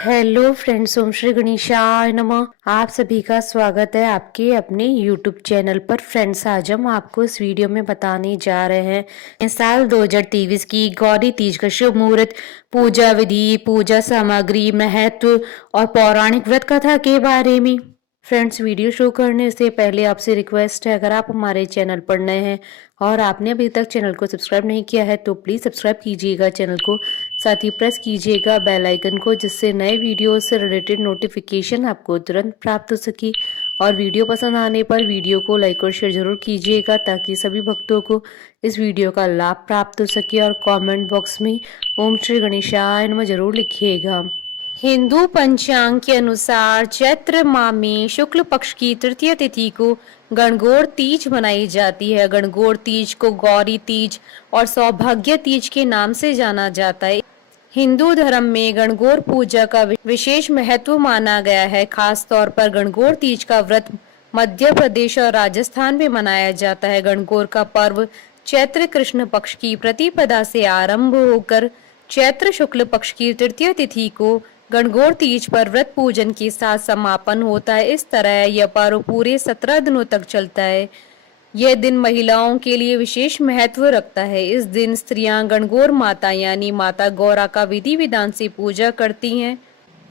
Hello friends, ओम श्री गणेशाय नमः। आप सभी का स्वागत है आपके अपने यूट्यूब चैनल पर। फ्रेंड्स, आज हम आपको इस वीडियो में बताने जा रहे हैं साल 2023 की गौरी तीज का शुभ मुहूर्त, पूजा विधि, पूजा सामग्री, महत्व और पौराणिक व्रत कथा के बारे में। फ्रेंड्स, वीडियो शुरू करने से पहले आपसे रिक्वेस्ट है, अगर आप हमारे चैनल पर नए हैं और आपने अभी तक चैनल को सब्सक्राइब नहीं किया है तो प्लीज़ सब्सक्राइब कीजिएगा चैनल को, साथ ही प्रेस कीजिएगा बेल आइकन को, जिससे नए वीडियो से रिलेटेड नोटिफिकेशन आपको तुरंत प्राप्त हो सके। और वीडियो पसंद आने पर वीडियो को लाइक और शेयर जरूर कीजिएगा ताकि सभी भक्तों को इस वीडियो का लाभ प्राप्त हो सके। और कमेंट बॉक्स में ओम श्री गणेशाय नमः जरूर लिखिएगा। हिंदू पंचांग के अनुसार चैत्र माह में शुक्ल पक्ष की तृतीय तिथि को गणगौर तीज मनाई जाती है। गणगौर तीज को गौरी तीज और सौभाग्य तीज के नाम से जाना जाता है। हिंदू धर्म में गणगौर पूजा का विशेष महत्व माना गया है। खास तौर पर गणगौर तीज का व्रत मध्य प्रदेश और राजस्थान में मनाया जाता है। गणगौर का पर्व चैत्र कृष्ण पक्ष की प्रतिपदा से आरंभ होकर चैत्र शुक्ल पक्ष की तृतीय तिथि को गणगौर तीज पर व्रत पूजन के साथ समापन होता है। इस तरह यह पर्व पूरे 17 दिनों तक चलता है। यह दिन महिलाओं के लिए विशेष महत्व रखता है। इस दिन स्त्रियां गणगौर माता यानी माता गौरा का विधि विधान से पूजा करती हैं।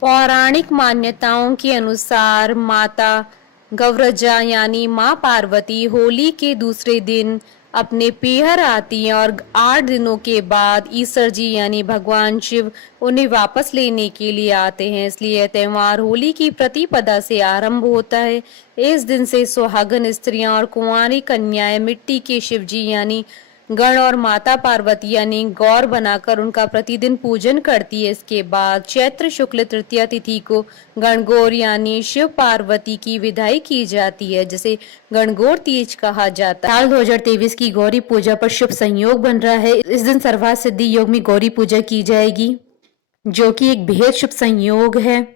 पौराणिक मान्यताओं के अनुसार माता गौरजा यानी माँ पार्वती होली के दूसरे दिन अपने पीहर आती हैं और 8 दिनों के बाद ईश्वर जी यानी भगवान शिव उन्हें वापस लेने के लिए आते हैं। इसलिए यह त्योहार होली की प्रतिपदा से आरंभ होता है। इस दिन से सुहागन स्त्रियां और कुंवारी कन्याएं मिट्टी के शिव जी यानी गण और माता पार्वती यानी गौर बनाकर उनका प्रतिदिन पूजन करती है। इसके बाद चैत्र शुक्ल तृतीया तिथि को गणगौर यानी शिव पार्वती की विदाई की जाती है, जिसे गणगौर तीज कहा जाता है। साल 2023 की गौरी पूजा पर शुभ संयोग बन रहा है। इस दिन सर्वार्थ सिद्धि योग में गौरी पूजा की जाएगी, जो कि एक बेहद शुभ संयोग है।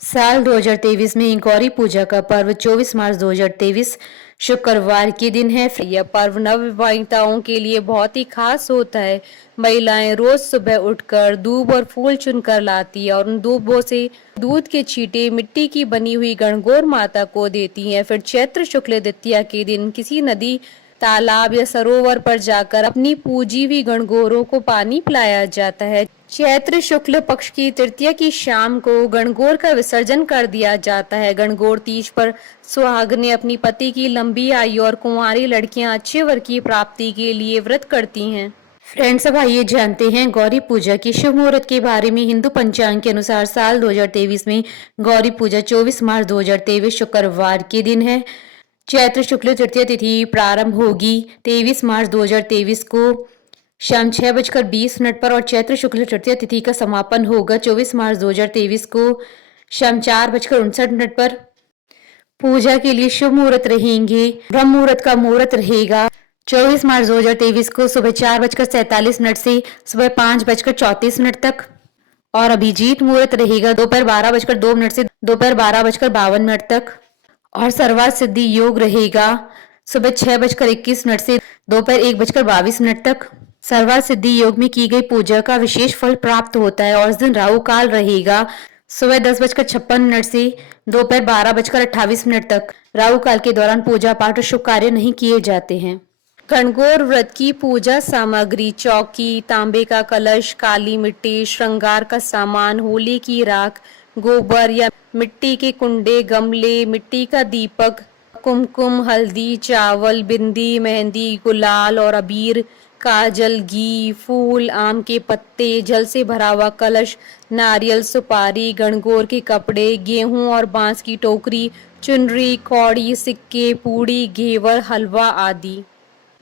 साल 2023 में गौरी पूजा का पर्व 24 मार्च 2023 शुक्रवार के दिन है। यह पर्व नवविवाहिताओं के लिए बहुत ही खास होता है। महिलाएं रोज सुबह उठकर दूब और फूल चुनकर लाती है और उन दूबों से दूध के छींटे मिट्टी की बनी हुई गणगौर माता को देती हैं। फिर चैत्र शुक्ल द्वितीया के दिन किसी नदी, तालाब या सरोवर पर जाकर अपनी पूजी हुई गणगौरों को पानी पिलाया जाता है। चैत्र शुक्ल पक्ष की तृतीया की शाम को गणगौर का विसर्जन कर दिया जाता है। गणगौर तीज पर सुहागनें अपनी पति की लंबी आयु और कुंवारी लड़कियां अच्छे वर की प्राप्ति के लिए व्रत करती हैं। फ्रेंड्स, अब आइए जानते हैं गौरी पूजा की शुभ मुहूर्त के बारे में। हिंदू पंचांग के अनुसार साल 2023 में गौरी पूजा 24 मार्च 2023 शुक्रवार के दिन है। चैत्र शुक्ल तृतीय तिथि प्रारंभ होगी 23 मार्च 2023 को शाम 6:20 पर और चैत्र शुक्ल तृतीय तिथि का समापन होगा 24 मार्च 2023 को शाम 4:59 पर। पूजा के लिए शुभ मुहूर्त रहेंगे। ब्रह्म मुहूर्त का मुहूर्त रहेगा 24 मार्च 2023 को सुबह 4:47 से सुबह 5:34 तक। और अभिजीत मुहूर्त रहेगा दोपहर 12:02 से दोपहर 12:52 तक। और सर्वार्थ सिद्धि योग रहेगा सुबह 6:21 से दोपहर 1:22 तक। सर्वार्थ सिद्धि योग में की गई पूजा का विशेष फल प्राप्त होता है। और इस दिन राहु काल रहेगा सुबह 10:56 से दोपहर 12:28 तक। राहु काल के दौरान पूजा पाठ और शुभ कार्य नहीं किए जाते हैं। गणगौर व्रत की पूजा सामग्री: चौकी, तांबे का कलश, काली मिट्टी, श्रृंगार का सामान, होली की राख, गोबर या मिट्टी के कुंडे, गमले, मिट्टी का दीपक, कुमकुम, हल्दी, चावल, बिंदी, मेहंदी, गुलाल और अबीर, काजल, घी, फूल, आम के पत्ते, जल से भरा हुआ कलश, नारियल, सुपारी, गणगौर के कपड़े, गेहूं और बांस की टोकरी, चुनरी, कौड़ी, सिक्के, पूड़ी, घेवर, हलवा आदि।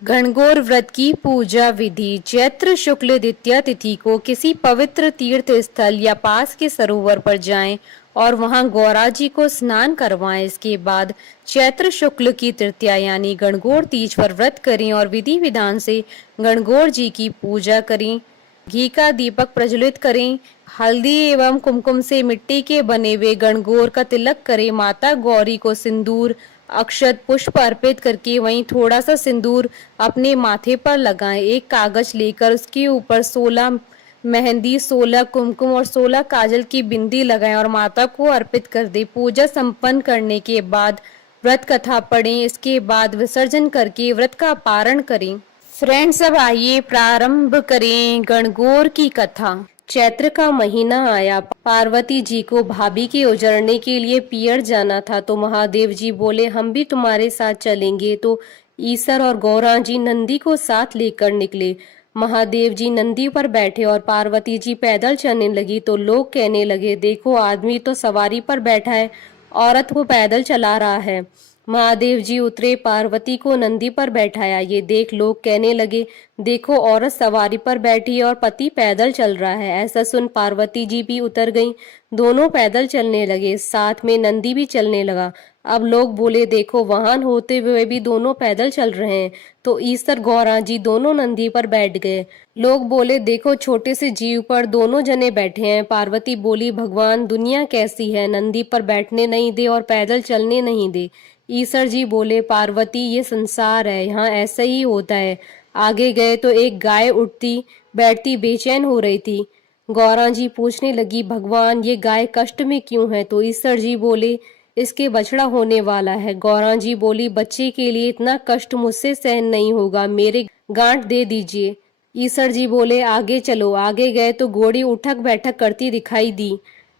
गणगौर व्रत की पूजा विधि: चैत्र शुक्ल द्वितीया तिथि को किसी पवित्र तीर्थ स्थल या पास के सरोवर पर जाएं और वहां गौरा जी को स्नान करवाएं। इसके बाद चैत्र शुक्ल की तृतीया यानी गणगौर तीज पर व्रत करें और विधि विधान से गणगौर जी की पूजा करें। घी का दीपक प्रज्वलित करें। हल्दी एवं कुमकुम से मिट्टी के बने हुए गणगौर का तिलक करें। माता गौरी को सिंदूर, अक्षत, पुष्प अर्पित करके वहीं थोड़ा सा सिंदूर अपने माथे पर लगाएं। एक कागज लेकर उसके ऊपर 16 मेहंदी, 16 कुमकुम और 16 काजल की बिंदी लगाएं और माता को अर्पित कर दें। पूजा संपन्न करने के बाद व्रत कथा पढ़ें। इसके बाद विसर्जन करके व्रत का पारण करें। फ्रेंड्स, अब आइए प्रारंभ करें गणगौर की कथा। चैत्र का महीना आया। पार्वती जी को भाभी के उजरने के लिए पियर जाना था, तो महादेव जी बोले हम भी तुम्हारे साथ चलेंगे। तो ईसर और गौरा जी नंदी को साथ लेकर निकले। महादेव जी नंदी पर बैठे और पार्वती जी पैदल चलने लगी। तो लोग कहने लगे, देखो आदमी तो सवारी पर बैठा है, औरत को पैदल चला रहा है। महादेव जी उतरे, पार्वती को नंदी पर बैठाया। ये देख लोग कहने लगे, देखो औरत सवारी पर बैठी है और पति पैदल चल रहा है। ऐसा सुन पार्वती जी भी उतर गईं। दोनों पैदल चलने लगे, साथ में नंदी भी चलने लगा। अब लोग बोले, देखो वाहन होते हुए भी दोनों पैदल चल रहे हैं। तो ईसर गौरा जी दोनों नंदी पर बैठ गए। लोग बोले, देखो छोटे से जीव पर दोनों जने बैठे हैं। पार्वती बोली, भगवान दुनिया कैसी है, नंदी पर बैठने नहीं दे और पैदल चलने नहीं दे। ईसर जी बोले, पार्वती ये संसार है, यहाँ ऐसा ही होता है। आगे गए तो एक गाय उठती बैठती बेचैन हो रही थी। गौरा जी पूछने लगी, भगवान ये गाय कष्ट में क्यों है? तो ईसर जी बोले, इसके बछड़ा होने वाला है। गौरा जी बोली, बच्चे के लिए इतना कष्ट मुझसे सहन नहीं होगा, मेरे गांठ दे दीजिए। ईसर जी बोले, आगे चलो। आगे गए तो घोड़ी उठक बैठक करती दिखाई दी।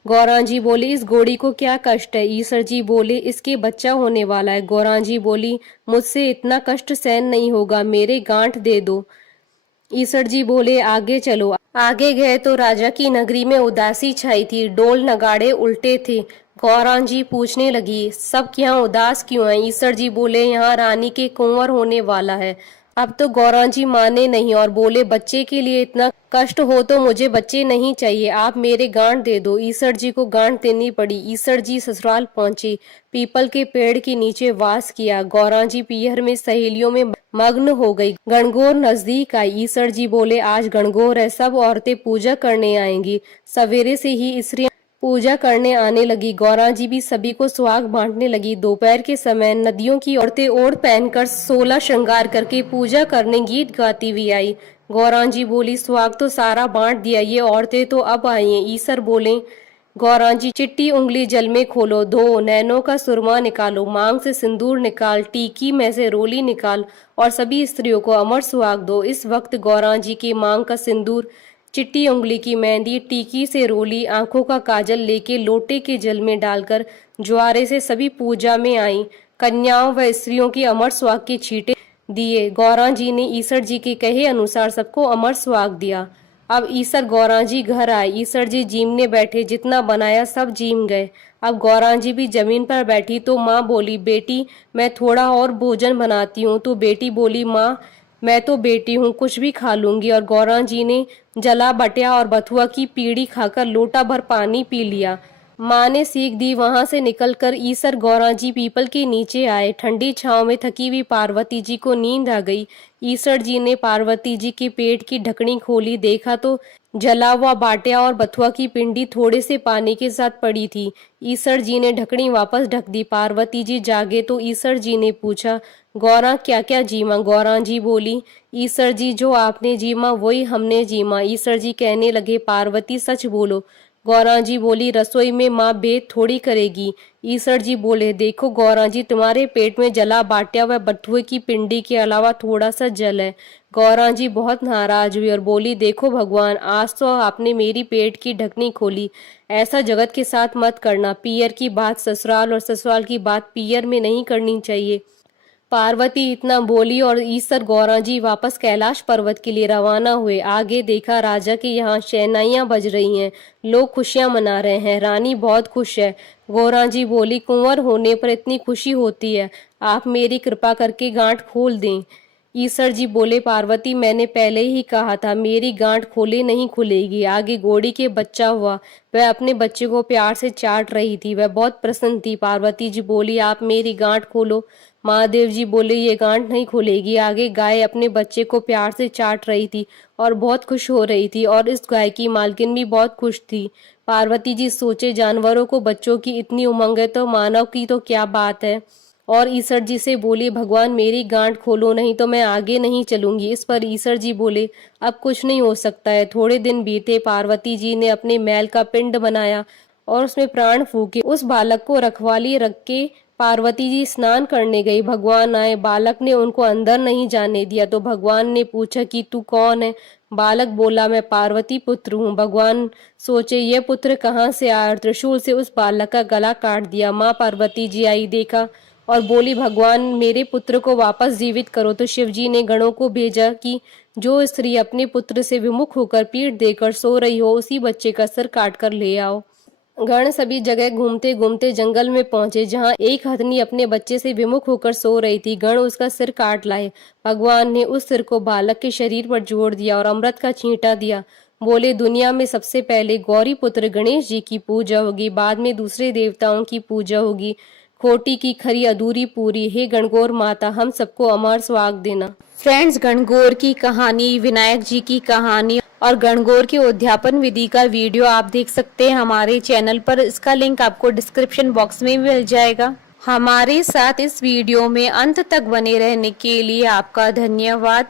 गौरा जी बोली, इस घोड़ी को क्या कष्ट है? ईसर जी बोले, इसके बच्चा होने वाला है। गौरा जी बोली, मुझसे इतना कष्ट सहन नहीं होगा, मेरे गांठ दे दो। ईसर जी बोले, आगे चलो। आगे गए तो राजा की नगरी में उदासी छाई थी, डोल नगाड़े उल्टे थे। गौरा जी पूछने लगी, सब यहाँ उदास क्यों है? ईसर जी बोले, यहाँ रानी के कुंवर होने वाला है। अब तो गौरा जी माने नहीं और बोले, बच्चे के लिए इतना कष्ट हो तो मुझे बच्चे नहीं चाहिए, आप मेरे गांठ दे दो। ईसर जी को गांठ देनी पड़ी। ईसर जी ससुराल पहुंचे, पीपल के पेड़ के नीचे वास किया। गौरा जी पीहर में सहेलियों में मग्न हो गई। गणगौर नजदीक आई। ईसर जी बोले, आज गणगौर है, सब औरतें पूजा करने आएंगी। सवेरे से ही स्त्रियां पूजा करने आने लगी। गौरा जी भी सभी को सुहाग बांटने लगी। दोपहर के समय नदियों की औरतें ओढ़ पहनकर 16 श्रृंगार करके पूजा करने गीत गाती हुई आई। गौरा जी बोली, सुहाग तो सारा बांट दिया, ये औरतें तो अब आई हैं। ईसर बोले, गौरा जी चिट्टी उंगली जल में खोलो, धो, नैनों का सुरमा निकालो, मांग से सिंदूर निकाल, टीकी में से रोली निकाल और सभी स्त्रियों को अमर सुहाग दो। इस वक्त गौरा जी की मांग का सिंदूर, चिट्टी उंगली की मेहंदी, टीकी से रोली, आंखों का काजल लेके लोटे के जल में डालकर ज्वारे से सभी पूजा में आई। कन्याओं व स्त्रियों की अमर सुहाग के छींटे दिए। गौरा जी ने ईसर जी के कहे अनुसार सबको अमर सुहाग दिया। अब ईसर गौरा जी घर आए। ईसर जी जीमने बैठे, जितना बनाया सब जीम गए। अब गौरा जी भी जमीन पर बैठी तो माँ बोली, बेटी मैं थोड़ा और भोजन बनाती हूँ। तो बेटी बोली, माँ मैं तो बेटी हूँ, कुछ भी खा लूंगी। और गौरा जी ने जला बटिया और बथुआ की पीढ़ी खाकर लोटा भर पानी पी लिया। माँ ने सीख दी। वहां से निकलकर ईसर गौरा जी पीपल के नीचे आए। ठंडी छांव में थकी हुई पार्वती जी को नींद आ गई। ईसर जी ने पार्वती जी के पेट की ढकनी खोली, देखा तो जला हुआ बाटिया और बथुआ की पिंडी थोड़े से पानी के साथ पड़ी थी। ईसर जी ने ढकनी वापस ढक दी। पार्वती जी जागे तो ईसर जी ने पूछा, गौरा क्या क्या जीमा? गौरा जी बोली, ईसर जी जो आपने जीमा वही हमने जीमा। ईसर जी कहने लगे, पार्वती सच बोलो। गौरा जी बोली, रसोई में माँ भेद थोड़ी करेगी। ईसर जी बोले, देखो गौरा जी तुम्हारे पेट में जला बाटिया व बथुए की पिंडी के अलावा थोड़ा सा जल है। गौरा जी बहुत नाराज हुई और बोली, देखो भगवान आज तो आपने मेरी पेट की ढकनी खोली, ऐसा जगत के साथ मत करना। पियर की बात ससुराल और ससुराल की बात पियर में नहीं करनी चाहिए। पार्वती इतना बोली और ईसर गौरा जी वापस कैलाश पर्वत के लिए रवाना हुए। आगे देखा राजा के यहाँ शहनाइयां बज रही हैं, लोग खुशियां मना रहे हैं, रानी बहुत खुश है। गौरा जी बोली, कुंवर होने पर इतनी खुशी होती है, आप मेरी कृपा करके गांठ खोल दें। ईसर जी बोले, पार्वती मैंने पहले ही कहा था मेरी गांठ खोले नहीं खुलेगी। आगे घोड़ी के बच्चा हुआ, वह अपने बच्चे को प्यार से चाट रही थी, वह बहुत प्रसन्न थी। पार्वती जी बोली, आप मेरी गांठ खोलो। महादेव जी बोले, ये गांठ नहीं खुलेगी। आगे गाय अपने बच्चे को प्यार से चाट रही थी और बहुत खुश हो रही थी और इस गाय की मालकिन भी बहुत खुश थी। पार्वती जी सोचे, जानवरों को बच्चों की इतनी उमंग है तो मानव की तो क्या बात है। और ईश्वर जी से बोली, भगवान मेरी गांठ खोलो, नहीं तो मैं आगे नहीं चलूंगी। इस पर ईश्वर जी बोले, अब कुछ नहीं हो सकता है। थोड़े दिन बीते, पार्वती जी ने अपने मैल का पिंड बनाया और उसमें प्राण फूके। उस बालक को रखवाली रख के पार्वती जी स्नान करने गई। भगवान आए, बालक ने उनको अंदर नहीं जाने दिया तो भगवान ने पूछा कि तू कौन है? बालक बोला, मैं पार्वती पुत्र हूँ। भगवान सोचे, ये पुत्र कहाँ से आया? त्रिशूल से उस बालक का गला काट दिया। माँ पार्वती जी आई, देखा और बोली, भगवान मेरे पुत्र को वापस जीवित करो। तो शिव जी ने गणों को भेजा कि जो स्त्री अपने पुत्र से विमुख होकर पीठ देकर सो रही हो, उसी बच्चे का सर काट कर ले आओ। गण सभी जगह घूमते घूमते जंगल में पहुंचे, जहां एक हथनी अपने बच्चे से विमुख होकर सो रही थी। गण उसका सिर काट लाए। भगवान ने उस सिर को बालक के शरीर पर जोड़ दिया और अमृत का छींटा दिया। बोले, दुनिया में सबसे पहले गौरी पुत्र गणेश जी की पूजा होगी, बाद में दूसरे देवताओं की पूजा होगी। खोटी की खरी अधूरी पूरी, हे गणगौर माता हम सबको अमर सुहाग देना। फ्रेंड्स, गणगौर की कहानी, विनायक जी की कहानी और गणगौर की उद्यापन विधि का वीडियो आप देख सकते हैं हमारे चैनल पर। इसका लिंक आपको डिस्क्रिप्शन बॉक्स में मिल जाएगा। हमारे साथ इस वीडियो में अंत तक बने रहने के लिए आपका धन्यवाद।